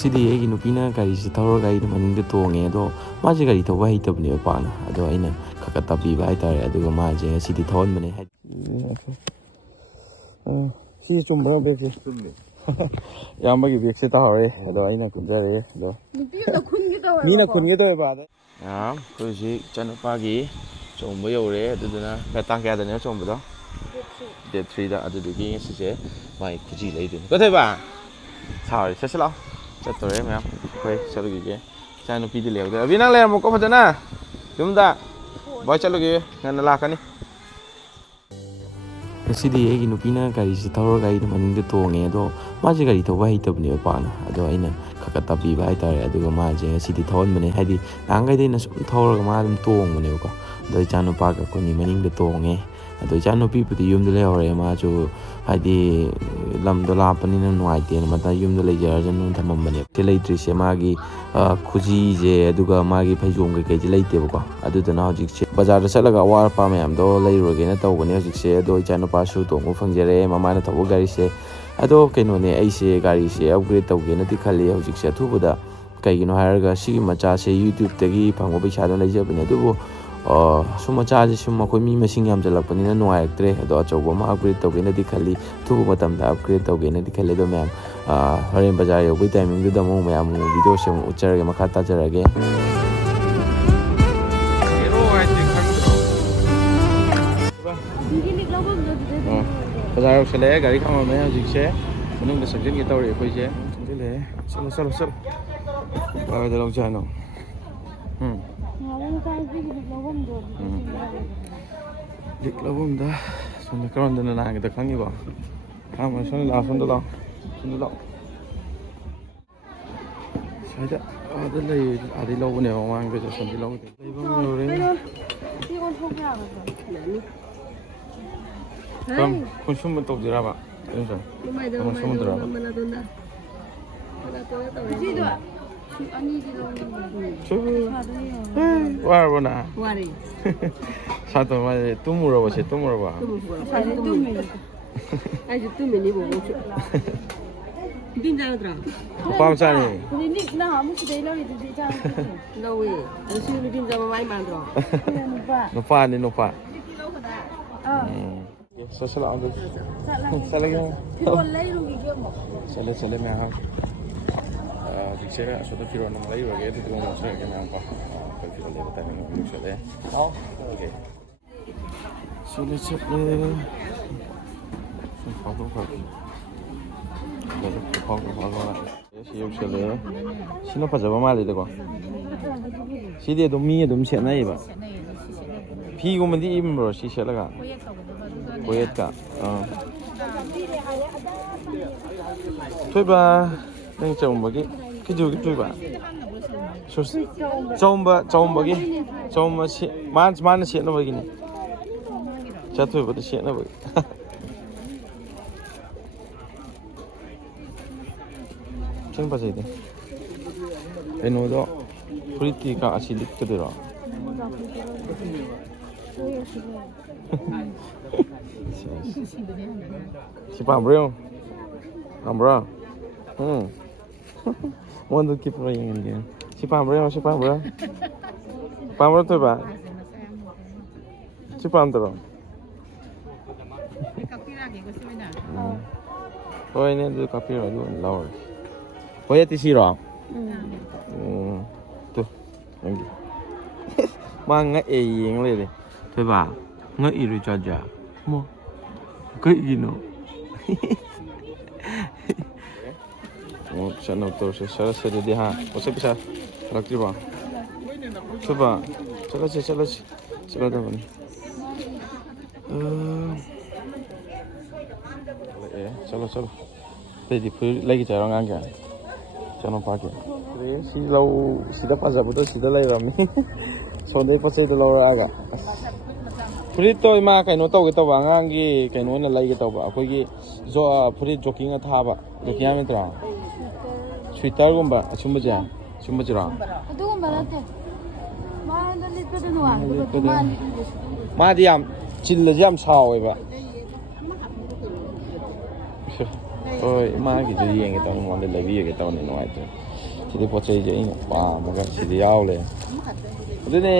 ꯁꯤꯗꯤ ꯑꯩꯒꯤ ꯅꯨꯄꯤꯅ ꯒꯥꯔꯤꯁꯤ ꯊꯧꯔꯒ ꯑꯩꯅ ꯃꯅꯤꯡꯗ ꯇꯣꯡꯉꯦ ꯑꯗꯣ ꯃꯥꯁꯦ ꯒꯥꯔꯤ ꯊꯧꯕ ꯍꯩꯇꯕꯅꯦꯕ ꯄꯥꯛꯅ ꯑꯗꯣ ꯑꯩꯅ ꯈꯔ ꯇꯥꯛꯄꯤꯕ ꯍꯥꯏꯇꯥꯔꯦ ꯑꯗꯨꯒ ꯃꯥꯁꯦ ꯉꯁꯤꯗꯤ ꯊꯧꯍꯟꯕꯅꯦ ꯁꯤ ꯆꯨꯝꯕ꯭ꯔꯥ ꯕꯦꯒꯁꯦ ꯆꯨꯝꯃꯦ ꯏꯌꯥꯝꯕꯒꯤ ꯕꯦꯒꯁꯦ ꯇꯥꯍꯧꯔꯦ ꯑꯗꯣ ꯑꯩꯅ ꯈꯨꯟꯖꯔꯦ ꯑꯗꯣ ꯃꯤꯅ ꯈꯨꯟꯒꯦ ꯇꯧꯋꯦꯕ ꯑꯗ ꯑꯩꯈꯣꯏ ꯍꯧꯖꯤꯛ ꯏꯆꯥꯅꯨꯄꯥꯒꯤ ꯆꯣꯡꯕ ꯌꯧꯔꯦ ꯑꯗꯨꯗꯨꯅ ꯇꯥꯡ ꯀꯌꯥꯗꯅꯦꯕ ꯆꯣꯡꯕꯗꯣ ꯗꯦꯠ 3ꯗ ꯑꯗꯨꯗꯨꯒꯤ ꯉꯁꯤꯁꯦ ꯃꯥꯒꯤ ꯈꯨꯖꯤ ꯂꯩꯗꯣꯏꯅꯤ ꯀꯣꯊꯣꯏꯕ ꯁꯥꯎꯔꯤ ꯆꯠꯁꯤ ꯂꯥꯛꯑꯣ ꯆꯠꯇꯧꯔꯦ ꯃꯌꯥꯝ ꯑꯩꯈꯣꯏ ꯆꯠꯂꯨꯈꯤꯒꯦ ꯏꯆꯥ ꯅꯨꯄꯤꯗꯤ ꯂꯩꯍꯧꯗꯦ ꯑꯕꯤ ꯅꯪ ꯂꯩꯔꯝꯃꯣꯀꯣ ꯐꯖꯅ ꯌꯨꯝꯗ ꯕꯣꯏ ꯆꯠꯂꯨꯒꯦ ꯉꯟꯅ ꯂꯥꯛꯀꯅꯤ ꯉꯁꯤꯗꯤ ꯑꯩꯒꯤ ꯅꯨꯄꯤꯅ ꯒꯥꯔꯤꯁꯤ ꯊꯧꯔꯒ ꯑꯩꯅ ꯃꯅꯤꯡꯗ ꯇꯣꯡꯉꯦ ꯑꯗꯣ ꯃꯥꯁꯦ ꯒꯥꯔꯤ ꯊꯧꯕ ꯍꯩꯇꯕꯅꯦꯕ ꯄꯥꯛꯅ ꯑꯗꯣ ꯑꯩꯅ ꯈꯔ ꯇꯥꯛꯄꯤꯕ ꯍꯥꯏꯇꯥꯔꯦ ꯑꯗꯨꯒ ꯃꯥꯁꯦ ꯉꯁꯤꯗꯤ ꯊꯧꯍꯟꯕꯅꯦ ꯍꯥꯏꯗꯤ ꯅꯍꯥꯟꯈꯩꯗꯤ ꯑꯩꯅ ꯁꯨꯝ ꯊꯧꯔꯒ ꯃꯥ ꯑꯗꯨꯝ ꯇꯣꯡꯕꯅꯦꯕꯀꯣ ꯑꯗꯣ ꯏꯆꯥꯅꯨꯄꯥꯒ ꯑꯩꯈꯣꯏꯅꯤ ꯃꯅꯤꯡꯗ ꯇꯣꯡꯉꯦ ꯑꯗꯣ ꯏꯆꯥꯅꯨꯄꯤꯕꯨꯗꯤ ꯌꯨꯝꯗ ꯂꯩꯍꯧꯔꯦ ꯃꯥꯁꯨ ꯍꯥꯏꯗꯤ ꯂꯝꯗꯣ ꯂꯥꯞꯄꯅꯤꯅ ꯅꯨꯡꯉꯥꯏꯇꯦꯅ ꯃꯇ ꯌꯨꯝꯗ ꯂꯩꯖꯔꯖꯅꯨ ꯊꯝꯃꯝꯕꯅꯦꯕ ꯁꯤ ꯂꯩꯇ꯭ꯔꯤꯁꯦ ꯃꯥꯒꯤ ꯈꯨꯖꯤꯁꯦ ꯑꯗꯨꯒ ꯃꯥꯒꯤ ꯐꯩꯖꯣꯝ ꯀꯩꯀꯩꯁꯦ ꯂꯩꯇꯦꯕꯀꯣ ꯑꯗꯨꯗꯨꯅ ꯍꯧꯖꯤꯛꯁꯦ ꯕꯖꯥꯔꯗ ꯆꯠꯂꯒ ꯑꯋꯥꯠ ꯑꯄꯥ ꯃꯌꯥꯝꯗꯣ ꯂꯩꯔꯨꯔꯒꯦꯅ ꯇꯧꯕꯅꯦ ꯍꯧꯖꯤꯛꯁꯦ ꯑꯗꯣ ꯏꯆꯥꯅꯨꯄꯥꯁꯨ ꯇꯣꯡꯕ ꯐꯪꯖꯔꯦ ꯃꯃꯥꯅ ꯊꯧꯕ ꯒꯥꯔꯤꯁꯦ ꯑꯗꯣ ꯀꯩꯅꯣꯅꯦ ꯑꯩꯁꯦ ꯒꯥꯔꯤꯁꯦ ꯑꯞꯒ꯭ꯔꯦꯗ ꯇꯧꯒꯦꯅꯗꯤ ꯈꯜꯂꯤ ꯍꯧꯖꯤꯛꯁꯦ ꯑꯊꯨꯕꯗ ꯀꯩꯒꯤꯅꯣ ꯍꯥꯏꯔꯒ ꯁꯤꯒꯤ ꯃꯆꯥꯁꯦ ꯌꯨꯇ꯭ꯌꯨꯕꯇꯒꯤ ꯐꯪꯕ ꯄꯩꯁꯥꯗ ꯂꯩꯖꯕꯅꯦ ꯑꯗꯨꯕꯨ ꯁꯨꯝ ꯃꯆꯥꯁꯦ ꯁꯨꯝ ꯑꯩꯈꯣꯏ ꯃꯤ ꯃꯁꯤꯡ ꯌꯥꯝꯖꯜꯂꯛꯄꯅꯤꯅ ꯅꯨꯡꯉꯥꯏꯔꯛꯇ꯭ꯔꯦ ꯑꯗꯣ ꯑꯆꯧꯕ ꯑꯃ ꯑꯞꯒ꯭ꯔꯦꯗ ꯇꯧꯒꯦꯅꯗꯤ ꯈꯜꯂꯤ ꯑꯊꯨꯕ ꯃꯇꯝꯗ ꯑꯞꯒ꯭ꯔꯦꯗ ꯇꯧꯒꯦꯅꯗꯤ ꯈꯜꯂꯤ ꯑꯗꯣ ꯃꯌꯥꯝ ꯍꯣꯔꯦꯟ ꯕꯖꯥꯔ ꯌꯧꯕꯒꯤ ꯇꯥꯏꯃꯤꯡꯗꯨꯗ ꯑꯃꯨꯛ ꯃꯌꯥꯝ ꯚꯤꯗꯤꯑꯣꯁꯦ ꯑꯃꯨꯛ ꯎꯠꯆꯔꯒꯦ ꯃꯈꯥ ꯇꯥꯖꯔꯒꯦ ꯕꯖꯥꯔ ꯌꯧꯁꯜꯂꯛꯑꯦ ꯒꯥꯔꯤ ꯈꯥꯝꯃꯝꯃꯦ ꯍꯧꯖꯤꯛꯁꯦ ꯃꯅꯨꯡꯗ ꯆꯪꯁꯤꯟꯒꯦ ꯇꯧꯔꯤ ꯑꯩꯈꯣꯏꯁꯦ ꯆꯪꯁꯤꯜꯂꯛꯑꯦ ꯆꯠꯂꯣ ꯀꯥꯏꯗ ꯂꯧꯖꯦ ꯍꯥꯏꯅꯣ ꯂꯤꯛ ꯂꯧꯐꯝꯗ ꯁꯣꯝꯗ ꯀꯔꯣꯝꯗꯅ ꯅꯍꯥꯟꯒꯤꯗ ꯈꯪꯉꯤꯕꯣ ꯁꯣꯝꯗ ꯂꯥꯛꯑꯣ ꯁ꯭ꯋꯥꯏꯗ ꯑꯥꯗ ꯂꯩ ꯑꯥꯗꯩ ꯂꯧꯕꯅꯦꯕ ꯃꯃꯥꯡꯗꯁꯨ ꯁꯣꯝꯗꯤ ꯂꯧꯗꯦ ꯂꯩꯐꯝ ꯌꯧꯔꯦ ꯈꯨꯟꯁꯨꯝꯕ ꯇꯧꯗꯣꯏꯔꯕ ꯁꯨꯝꯗ꯭ꯔꯕ ꯋꯥꯔꯕꯣ ꯅꯪ ꯁꯥꯇꯣ ꯃꯥꯁꯦ ꯇꯨꯝꯃꯨꯔꯕꯣ ꯑꯩꯁꯨ ꯇꯨꯝꯃꯤꯅꯤ ꯕꯣꯕꯣꯛꯁꯨ ꯅꯨꯄꯤ ꯆꯥꯒꯗ꯭ꯔꯥ ꯅꯨꯄꯥ ꯃꯆꯥꯅꯤ ꯂꯧꯋꯦ ꯑꯗꯨ ꯁꯤ ꯅꯨꯄꯤ ꯃꯆꯥ ꯃꯃꯥꯏ ꯃꯥꯟꯗ꯭ꯔꯣ ꯅꯨꯄꯥꯅꯤ ꯆꯠꯂꯒꯦ ꯆꯠꯂꯦ ꯃꯌꯥꯝ ꯍꯧꯖꯤꯛꯁꯦ ꯑꯁꯣꯝꯗ ꯐꯤꯔꯣꯟ ꯑꯃ ꯂꯩꯔꯨꯔꯒꯦ ꯑꯗꯨꯗꯨꯒ ꯑꯃꯨꯛ ꯂꯧꯖꯔꯒꯦ ꯃꯌꯥꯝ ꯀꯣ ꯑꯩꯈꯣꯏ ꯐꯤꯔꯣꯟ ꯂꯩꯕ ꯇꯥꯏꯃꯤꯡ ꯑꯃꯨꯛ ꯌꯧꯁꯜꯂꯦ ꯆꯠꯂꯦ ꯁꯨꯝ ꯐꯥꯎꯗꯣꯛꯈ꯭ꯔꯒꯦ ꯁꯤ ꯌꯧꯁꯜꯂꯛꯑꯦ ꯁꯤꯅ ꯐꯖꯕ ꯃꯥꯜꯂꯤꯗꯀꯣ ꯁꯤꯗꯤ ꯑꯗꯨꯝ ꯃꯤ ꯑꯗꯨꯝ ꯁꯦꯠꯅꯩꯌꯦꯕ ꯐꯤꯒꯨꯝꯕꯗꯤ ꯏꯟꯕ꯭ꯔꯣ ꯁꯤ ꯁꯦꯠꯂꯒ ꯀꯣꯌꯦꯠꯀ ꯊꯣꯏꯕ ꯅꯪ ꯆꯥꯎꯝꯕꯒꯤ ꯀꯤꯖꯨꯒꯤ ꯊꯣꯏꯕ ꯆꯥꯎꯝꯕꯒꯤ ꯃꯥꯅ ꯁꯦꯠꯅꯕꯒꯤꯅꯤ ꯆꯠꯊꯣꯏꯕꯗ ꯁꯦꯠꯅꯕꯒꯤ ꯁꯦꯡ ꯐꯖꯩꯗ ꯀꯩꯅꯣꯗꯣ ꯐꯨꯔꯤꯠꯇꯤ ꯑꯁꯤ ꯂꯤꯠꯀꯗꯣꯏꯔꯣ ꯁꯤ ꯄꯥꯝꯕ꯭ꯔꯣ ꯌꯦꯡꯉꯣ ꯄꯥꯝꯕ꯭ꯔꯣ ꯃꯉꯣꯟꯗ ꯀꯤꯄ꯭ꯔꯣ ꯌꯦꯡꯍꯟꯒꯦ ꯁꯤ ꯄꯥꯝꯕ꯭ꯔꯣ ꯌꯦꯡꯉꯣ ꯄꯥꯝꯕ꯭ꯔꯣ ꯊꯣꯏꯕ ꯁꯤ ꯄꯥꯝꯗ꯭ꯔꯣ ꯍꯣꯏꯅꯦ ꯑꯗꯨ ꯀꯥꯞꯄꯤꯔꯣ ꯑꯗꯨ ꯂꯧꯔꯒꯦ ꯀꯣꯌꯦꯠꯇꯤ ꯁꯤꯔꯣ ꯇꯨ ꯅꯪꯒꯤ ꯃꯥ ꯉꯛꯑꯦ ꯌꯦꯡ ꯂꯩꯔꯦ ꯊꯣꯏꯕ ꯉꯛꯏꯔꯣ ꯏꯆꯥꯖꯦ ꯃꯣ ꯀꯩꯒꯤꯅꯣ ꯆꯠꯅꯕ ꯇꯧꯔꯁꯦ ꯆꯠꯂꯁꯦ ꯑꯗꯨꯗꯤ ꯄꯣꯠꯆꯩ ꯄꯩꯁꯥ ꯊꯥꯔꯛꯇ꯭ꯔꯤꯕꯣ ꯊꯣꯏꯕ ꯆꯠꯂꯗꯕꯅꯤ ꯆꯠꯂꯣ ꯑꯇꯩꯗꯤ ꯐꯨꯔꯤꯠ ꯂꯩꯒꯦ ꯍꯥꯏꯔꯣ ꯑꯉꯥꯡꯒꯤ ꯏꯆꯥꯅꯨꯄꯥꯒꯤ ꯁꯤ ꯂꯧ ꯁꯤꯗ ꯐꯖꯕꯗꯣ ꯁꯤꯗ ꯂꯩꯔꯝꯃꯤ ꯁꯣꯝꯗꯩ ꯄꯣꯠ ꯆꯩꯗꯣ ꯂꯧꯔꯛꯑꯒ ꯐꯨꯔꯤꯠꯇꯣ ꯏꯃꯥ ꯀꯩꯅꯣ ꯇꯧꯒꯦ ꯇꯧꯕ ꯑꯉꯥꯡꯒꯤ ꯀꯩꯅꯣ ꯑꯣꯏꯅ ꯂꯩꯒꯦ ꯇꯧꯕ ꯑꯩꯈꯣꯏꯒꯤ ꯐꯨꯔꯤꯠ ꯖꯣꯀꯤꯡ ꯑꯊꯥꯕ ꯖꯣꯀꯤꯡ ꯍꯥꯏꯕ ꯅꯠꯇ꯭ꯔꯣ ꯁ꯭ꯋꯤꯇꯔꯒꯨꯝꯕ ꯁꯨꯝꯕꯁꯤꯔꯣ ꯑꯗꯨꯒꯨꯝꯕ ꯅꯠꯇꯦ ꯃꯥꯉꯣꯟꯗ ꯂꯤꯠꯄꯗ ꯅꯨꯡꯉꯥꯏꯒꯗꯕ ꯃꯥꯗꯤ ꯌꯥꯝ ꯆꯤꯜꯂꯁꯨ ꯌꯥꯝ ꯁꯥꯎꯋꯦꯕ ꯍꯣꯏ ꯏꯃꯥꯒꯤꯁꯨ ꯌꯦꯡꯒꯦ ꯇꯧꯅꯤ ꯃꯉꯣꯟꯗ ꯂꯩꯕꯤꯔꯒꯦ ꯇꯧꯅꯤ ꯅꯨꯡꯉꯥꯏꯇ꯭ꯔꯦ Sidi pot chei je ina pa ma ga sidi yaw le adune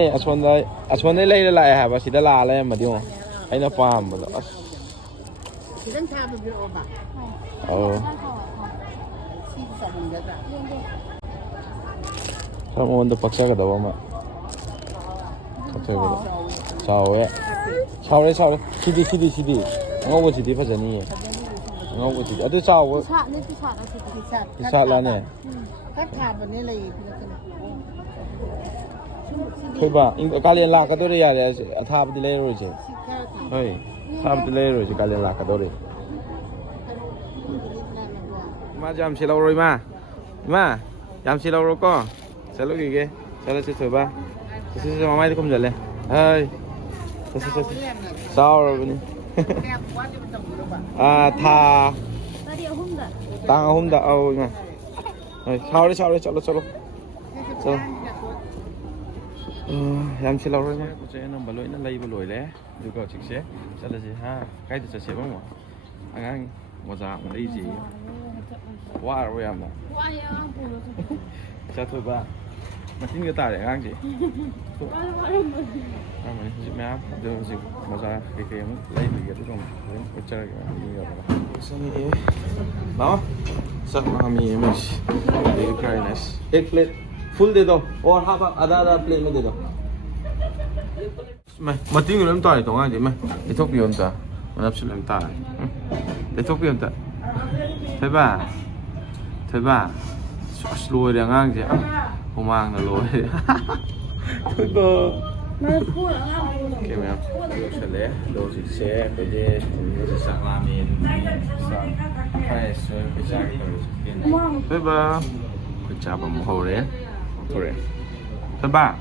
aswanda lei la ha ba sida la le ma dio aina pa ma da as Idan ta ba biro ba. oh Shi sabon da ba. Sao môn được paksa ka daw ma paksa ka daw sao ya sao đấy sidi ngau bo sidi phajani ngau bo sidi adu sao Sa ne ti sa na ti sa. sa la ne Cắt thả vào đây là thôi ba in ka lian la ka do re ya le tha ba di le ro je hoi tha ba di le ro je ka lian la ka do re ma jam si lau rồi ma jam si lau rồi co sẽ lúc gì kia sẽ là thôi ba sẽ mai không giờ lên ơi sao rồi bên à thà tăng hôm đã âu mà sau đấy chalo jam si lau rồi ma có nó bà lỗi lẽ được gọi chính xác sẽ là gì ha cái thì sẽ không anh mà đi gì quá rồi em nè chào thôi ba mà tin người ta để ngang gì mình chỉ mấy đưa gì mà ra cái lấy gì cái trong cái chơi cái gì vậy sao mi đó sao mà mi mình very very nice एक plate full दे दो और half आधा plate में दे दो mà tin người làm tỏi tổng ngang gì mày để thuốc gì làm tỏi mà làm sự làm tỏi để thuốc gì làm tỏi thấy ba lùi đằng ngang gì không mang là lùi thôi bơ cái mẹ đồ sẽ lẽ đồ gì sẽ phải đi đồ sạc ramen sạc phải sửa phải sạc thôi ba cái chả bằng hồ đấy thôi ba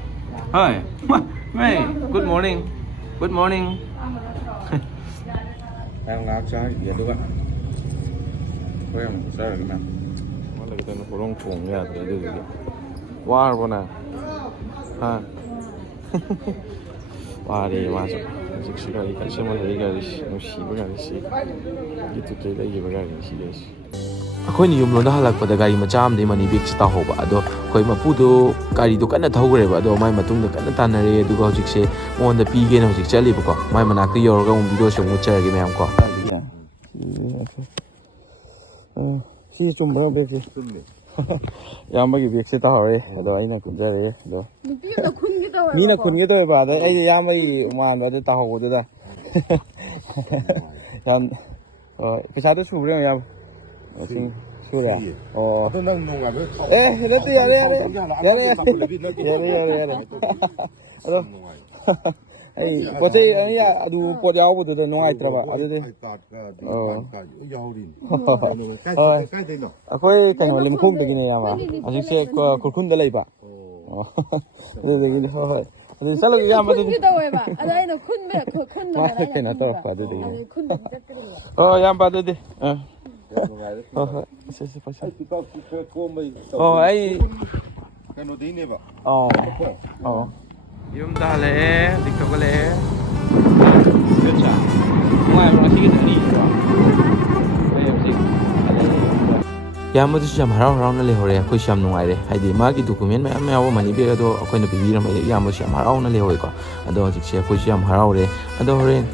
hey hey good morning đang làm sao vậy đúng không có em sao rồi các bạn là kita nak kurang pun ya tu dia. Wah mana? Ha. Wah dia masuk. Sekali kan semua lagi garis, nusi bergaris. Itu tu lagi bergaris guys. အခွင့်အရေးမလို့ဟာလောက်ပဒဂါရီမချမ်းဒီမနီဘစ်စတာဟောပါတော့ခွေမပူတို့ဂါရီတို့ကနထောက်ကြရပါတော့မိုင်းမတုံးကနတန်ရရဲ့ဒုကောချစ်စေမွန်ဒပီကေနော်ချစ်ချက်လေးပေါ့မိုင်းမနာကရောကဗီဒီယိုရှုံချရကြမယ်ကော Si cuma bek si. Yang bagi bek si tahu ada ini nak kunjari ada. Ni nak kun gitu ya pak, ada yang bagi mana ada tahu gitu dah. Yang pesawat tu sudah ya. Sing sudah. Oh. Nanti ya. Aduh. Pasti ini ya, aduh pot jauh betul tu nungai terapa, aduh deh. Aku tengok lim kum begini ya mah, asyik saya kurkun dalai pak. Aduh begini, aduh selalu ya mah tu. Kita weh pak, ada ini kun kun. Mah kena tahu apa tu deh. Oh yang apa tu deh. Sesi pasal. Oh ai. Kan udah ini pak. Oh. Yum dah le, dikau le. Kecah. Mai orang sih kita ni. Ayam sih. ꯌꯥꯝꯕꯗꯨꯁꯨ ꯌꯥꯝ ꯍꯔꯥꯎ ꯍꯔꯥꯎꯅ ꯂꯩꯍꯧꯔꯦ ꯑꯩꯈꯣꯏꯁꯨ ꯌꯥꯝ ꯅꯨꯡꯉꯥꯏꯔꯦ ꯍꯥꯏꯗꯤ ꯃꯥꯒꯤ document ꯃꯌꯥꯝ ꯌꯥꯎꯕ ꯃꯅꯤ ꯕꯦꯒ ꯑꯗꯣ ꯑꯩꯈꯣꯏꯅ ꯄꯤꯕꯤꯔꯝꯃꯦ ꯌꯥꯝꯕꯁꯨ ꯌꯥꯝ ꯍꯔꯥꯎꯅ ꯂꯩꯍꯧꯋꯦꯀꯣ ꯑꯗꯣ ꯍꯧꯖꯤꯛꯁꯦ ꯑꯩꯈꯣꯏꯁꯨ ꯌꯥꯝ ꯍꯔꯥꯎꯔꯦ ꯑꯗꯣ ꯍꯣꯔꯦꯟ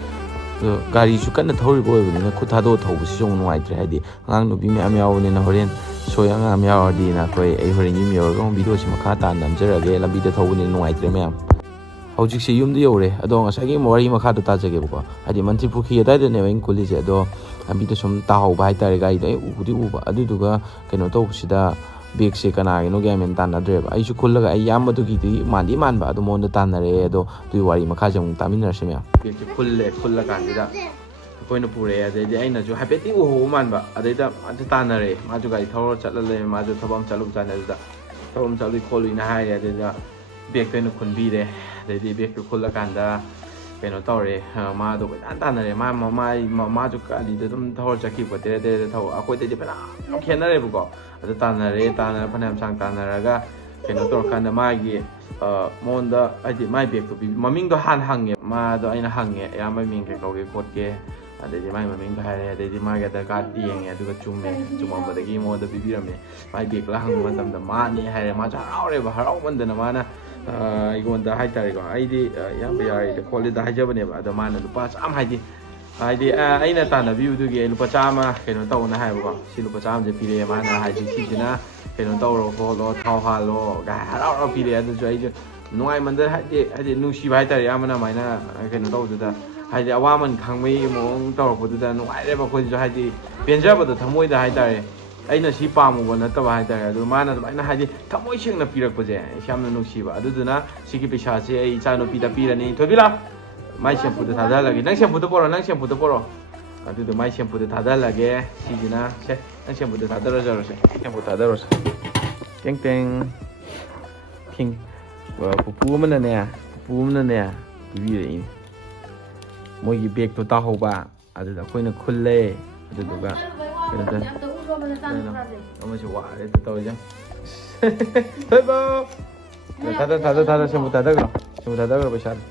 ꯒꯥꯔꯤꯁꯨ ꯀꯟꯅ ꯊꯧꯔꯤꯕ ꯑꯣꯏꯕꯅꯤꯅ ꯈꯨꯠ ꯊꯥꯗꯣꯛꯑ ꯊꯧꯕꯁꯤꯁꯨ ꯑꯃꯨꯛ ꯅꯨꯡꯉꯥꯏꯇ꯭ꯔꯦ ꯍꯥꯏꯗꯤ ꯑꯉꯥꯡ ꯅꯨꯄꯤ ꯃꯌꯥꯝ ꯌꯥꯎꯕꯅꯤꯅ ꯍꯣꯔꯦꯟ ꯁꯣꯏ ꯑꯉꯥꯡ ꯌꯥꯎꯔꯗꯤꯅ ꯑꯩ ꯍꯣꯔꯦꯟ ꯌꯨꯝ ꯌꯧꯔꯒ ꯑꯃꯨꯛ ꯚꯤꯗꯤꯑꯣꯁꯤ ꯃꯈꯥ ꯇꯥꯅ ꯅꯝꯖꯔꯒꯦ ꯂꯝꯕꯤꯗ ꯊꯧꯕꯅꯤꯅ ꯅꯨꯡꯉꯥꯏꯇ꯭ꯔꯦ ꯃꯌꯥꯝ ꯍꯧꯖꯤꯛꯁꯦ ꯌꯨꯝꯗ ꯌꯧꯔꯦ ꯑꯗꯣ ꯉꯁꯥꯏꯒꯤ ꯋꯥꯔꯤ ꯃꯈꯥꯗꯣ ꯇꯥꯖꯒꯦꯕꯀꯣ ꯍꯥꯏꯗꯤ ꯃꯟꯇ꯭ꯔꯤ ꯄꯨꯈ꯭ꯔꯤ ꯑꯗꯨꯋꯥꯏꯗꯅꯦꯕ ꯑꯩꯅ ꯀꯨꯜꯂꯤꯁꯦ ꯑꯗꯣ ꯂꯝꯕꯤꯗ ꯁꯨꯝ ꯇꯥꯍꯧꯕ ꯍꯥꯏꯇꯥꯔꯦ ꯒꯥꯔꯤꯗꯣ ꯑꯩ ꯎꯕꯨꯗꯤ ꯎꯕ ꯑꯗꯨꯗꯨꯒ ꯀꯩꯅꯣ ꯇꯧꯕꯁꯤꯗ ꯕꯦꯒꯁꯦ ꯀꯅꯥꯒꯤꯅꯣ ꯒ꯭ꯌꯥꯟ ꯃꯦꯟ ꯇꯥꯟꯅꯗ꯭ꯔꯦꯕ ꯑꯩꯁꯨ ꯈꯨꯜꯂꯒ ꯑꯩ ꯏꯌꯥꯝꯕꯗꯨꯒꯤꯗꯤ ꯃꯥꯟꯗꯤ ꯃꯥꯟꯕ ꯑꯗꯣ ꯃꯉꯣꯟꯗ ꯇꯥꯟꯅꯔꯛꯑꯦ ꯑꯗꯣ ꯑꯗꯨꯒꯤ ꯋꯥꯔꯤ ꯃꯈꯥꯁꯦ ꯑꯃꯨꯛ ꯇꯥꯃꯤꯟꯅꯔꯁꯤ ꯃꯌꯥꯝ ꯕꯦꯒꯁꯦ ꯈꯨꯜꯂꯀꯥꯟꯁꯤꯗ ꯑꯩꯈꯣꯏꯅ ꯄꯨꯔꯛꯑꯦ ꯑꯗꯩꯗꯤ ꯑꯩꯅꯁꯨ ꯍꯥꯏꯐꯦꯠꯇꯤ ꯎꯍꯧꯕ ꯃꯥꯟꯕ ꯑꯗꯩꯗ ꯃꯥꯁꯨ ꯇꯥꯟꯅꯔꯛꯑꯦ ꯃꯥꯁꯨ ꯒꯥꯔꯤ ꯊꯧꯔ ꯆꯠꯂ ꯂꯩꯔꯦ ꯃꯥꯁꯨ ꯊꯕꯛ ꯑꯃ ꯆꯠꯂꯨꯕꯖꯥꯠꯅꯦ ꯑꯗꯨꯗ ꯊꯕꯛ ꯑꯃ ꯆꯠꯂꯨꯏ ꯈꯣꯠꯂꯨꯏꯅ ꯍꯥꯏꯔꯦ ꯑꯗꯨꯗ ꯕꯦꯒꯇꯣ ꯑꯩꯅ ꯈꯨꯟꯕꯤꯔꯦ ꯑꯗꯩꯗꯤ ꯕꯦꯒꯇꯣ ꯈꯨꯜꯂꯀꯥꯟꯗ ꯀꯩꯅꯣ ꯇꯧꯔꯦ ꯃꯥꯗꯣ ꯀꯣꯏꯇꯥꯟ ꯇꯥꯟꯅꯔꯦ ꯃꯥꯁꯨ ꯒꯥꯔꯤꯗ ꯑꯗꯨꯝ ꯊꯧꯔ ꯆꯠꯈꯤꯕ ꯇꯦꯔꯦ ꯊꯧ ꯑꯩꯈꯣꯏꯗꯗꯤ ꯐꯅꯌꯥꯝ ꯈꯦꯠꯅꯔꯦꯕꯀꯣ ꯑꯗꯨ ꯇꯥꯟꯅꯔ ꯐꯅꯌꯥꯝ ꯁꯥꯡ ꯇꯥꯟꯅꯔꯒ ꯀꯩꯅꯣ ꯇꯧꯔꯀꯥꯟꯗ ꯃꯥꯒꯤ ꯃꯉꯣꯟꯗ ꯍꯥꯏꯗꯤ ꯃꯥꯏ ꯕꯦꯒꯇꯣ ꯃꯃꯤꯡꯗꯣ ꯍꯥꯟꯅ ꯍꯪꯉꯦ ꯃꯥꯗꯣ ꯑꯩꯅ ꯍꯪꯉꯦ ꯑꯌꯥꯝꯕ ꯃꯤꯡ ꯀꯩ ꯀꯧꯒꯦ ꯈꯣꯠꯀꯦ ꯑꯗꯩꯗꯤ ꯃꯥꯒꯤ ꯃꯃꯤꯡꯗꯣ ꯍꯥꯏꯔꯦ ꯑꯗꯩꯗꯤ ꯃꯥꯒꯤ ꯑꯙꯥꯔ ꯀꯥꯔꯗ ꯌꯦꯡꯉꯦ ꯑꯗꯨꯒ ꯆꯨꯝꯃꯦ ꯆꯨꯝꯃꯝꯕꯗꯒꯤ ꯃꯉꯣꯟꯗ ꯄꯤꯕꯤꯔꯝꯃꯦ ꯃꯥꯏ ꯕꯦꯒ ꯍꯪꯕ ꯃꯇꯝꯗ ꯃꯥꯅꯤ ꯍꯥꯏꯔꯦ ꯃꯥꯁꯨ ꯍꯔꯥꯎꯔꯦꯕ ꯍꯔꯥꯎꯃꯟꯗꯅ ꯃꯥꯅ ꯑꯩꯉꯣꯟꯗ ꯍꯥꯏꯇꯥꯔꯦꯀꯣ ꯑꯩꯗꯤ ꯏꯌꯥꯝꯕ ꯌꯥꯔꯤꯗ ꯈꯣꯠꯂꯤꯗ ꯍꯥꯏꯖꯕꯅꯦꯕ ꯑꯗꯣ ꯃꯥꯅ ꯂꯨꯄꯥ ꯆꯥꯝꯃ ꯍꯥꯏꯗꯤ ꯑꯩꯅ ꯇꯥꯟꯅꯕꯤꯕꯗꯨꯒꯤ ꯑꯩ ꯂꯨꯄꯥ ꯆꯥꯝꯃ ꯀꯩꯅꯣ ꯇꯧꯅ ꯍꯥꯏꯕꯀꯣ ꯁꯤ ꯂꯨꯄꯥ ꯆꯥꯝꯃꯁꯦ ꯄꯤꯔꯛꯑꯦ ꯃꯥꯅ ꯍꯥꯏꯗꯤ ꯁꯤꯁꯤꯅ ꯀꯩꯅꯣ ꯇꯧꯔꯣ ꯈꯣꯠꯂꯣ ꯊꯥꯎ ꯍꯥꯜꯂꯣ ꯍꯔꯥꯎ ꯍꯔꯥꯎ ꯄꯤꯔꯛꯑꯦ ꯑꯗꯨꯁꯨ ꯑꯩꯁꯨ ꯅꯨꯡꯉꯥꯏꯃꯟꯗ ꯍꯥꯏꯗꯤ ꯅꯨꯡꯁꯤꯕ ꯍꯥꯏꯇꯥꯔꯦ ꯌꯥꯝꯕꯅ ꯑꯗꯨꯃꯥꯏꯅ ꯀꯩꯅꯣ ꯇꯧꯕꯗꯨꯗ ꯍꯥꯏꯗꯤ ꯑꯋꯥꯃꯟ ꯈꯪꯕꯒꯤ ꯃꯑꯣꯡ ꯇꯧꯔꯛꯄꯗꯨꯗ ꯅꯨꯡꯉꯥꯏꯔꯦꯕ ꯑꯩꯈꯣꯏꯁꯨ ꯍꯥꯏꯗꯤ ꯄꯦꯟꯖꯕꯗꯣ ꯊꯃꯣꯏꯗ ꯍꯥꯏꯇꯥꯔꯦ ꯑꯩꯅ ꯁꯤ ꯄꯥꯝꯃꯨꯕ ꯅꯠꯇꯕ ꯍꯥꯏꯇꯥꯔꯦ ꯑꯗꯨ ꯃꯥꯅ ꯑꯗꯨꯃꯥꯏꯅ ꯍꯥꯏꯗꯤ ꯊꯃꯣꯏ ꯁꯦꯡꯅ ꯄꯤꯔꯛꯄꯁꯦ ꯌꯥꯝꯅ ꯅꯨꯡꯁꯤꯕ ꯑꯗꯨꯗꯨꯅ ꯁꯤꯒꯤ ꯄꯩꯁꯥꯁꯦ ꯑꯩ ꯏꯆꯥꯅꯨꯄꯤꯗ ꯄꯤꯔꯅꯤ ꯊꯣꯏꯕꯤꯂꯥ ꯃꯥꯏ ꯁꯦꯝꯄꯨꯗ ꯊꯥꯗꯍꯜꯂꯒꯦ ꯅꯪ ꯁꯦꯝꯄꯨꯗ ꯄꯣꯔꯣ ꯑꯗꯨꯗꯣ ꯃꯥꯏ ꯁꯦꯝꯄꯨꯗ ꯊꯥꯗꯍꯜꯂꯒꯦ ꯁꯤꯁꯤꯅ ꯁꯦ ꯅꯪ ꯁꯦꯝꯄꯨꯗ ꯊꯥꯗꯔꯖꯔꯣꯁꯦ ꯁꯦꯝꯄꯨ ꯊꯥꯗꯔꯣꯁꯦ ꯇꯦꯡ ꯄꯨꯄꯨ ꯑꯃꯅꯅꯦ ꯄꯤꯕꯤꯔꯛꯏꯅꯦ ꯃꯣꯏꯒꯤ ꯕꯦꯒꯇꯣ ꯇꯥꯍꯧꯕ ꯑꯗꯨꯗ ꯑꯩꯈꯣꯏꯅ ꯈꯨꯜꯂꯦ ꯑꯗꯨꯗꯨꯒ ꯑꯃꯁꯨ ꯋꯥꯔꯦ ꯇꯧꯔꯤꯁꯦ ꯊꯣꯏꯕ ꯊꯥꯗ ꯁꯦꯝꯄꯨ ꯊꯥꯗꯈ꯭ꯔꯣ ꯄꯩꯁꯥꯗꯣ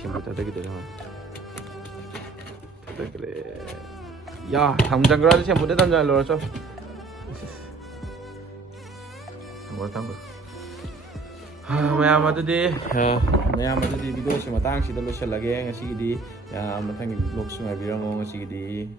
ꯁꯦꯝꯄꯨ ꯊꯥꯗꯈꯤꯗꯣꯏꯅꯦꯊꯥꯗꯈ꯭ꯔꯦ 야 당장그러 아저씨 무대 담장 일로 와서 담궈 ꯃꯌꯥꯝ ꯑꯗꯨꯗꯤ ꯚꯤꯗꯤꯑꯣꯁꯤ ꯃꯇꯥꯡꯁꯤꯗ ꯂꯣꯏꯁꯤꯜꯂꯒꯦ ꯉꯁꯤꯒꯤꯗꯤ ꯃꯊꯪꯒꯤ ꯕ꯭ꯂꯣꯒꯁꯨ ꯉꯥꯏꯕꯤꯔꯝꯃꯣ ꯉꯁꯤꯒꯤꯗꯤ